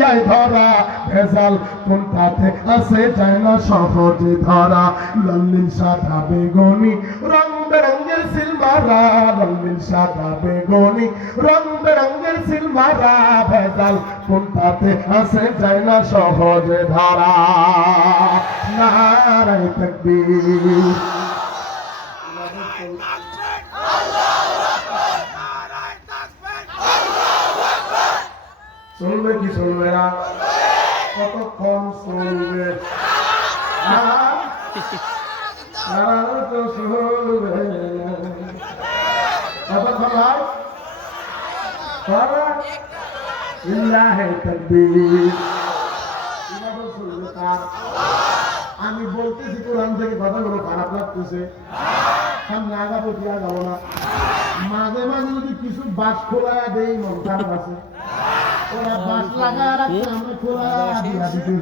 দুনিয়ায় ধরা ভেজাল কোনটাতে আছে যায় না সহজে ধরা লাল্লিল সাদা বেগুনি রং বেরঙের সিলমারা লাল্লিল সাদা বেগুনি রং বেরঙের সিলমারা ভেজাল কোনটাতে আছে যায় না সহজে ধরা নারায়ে তাকবীর চলবে কি চলবে না কতক্ষণ চলবে কতক্ষণ আমি বলতেছি কোরআন থেকে কথাগুলো খারাপ লাগতেছে সামনে আগাবো কি আগাবো না মাঝে মাঝে যদি কিছু বাস খোলা দেই মন খারাপ আছে ওরা বাস লাগা রাখছে আমরা খোলা দিয়া দিতে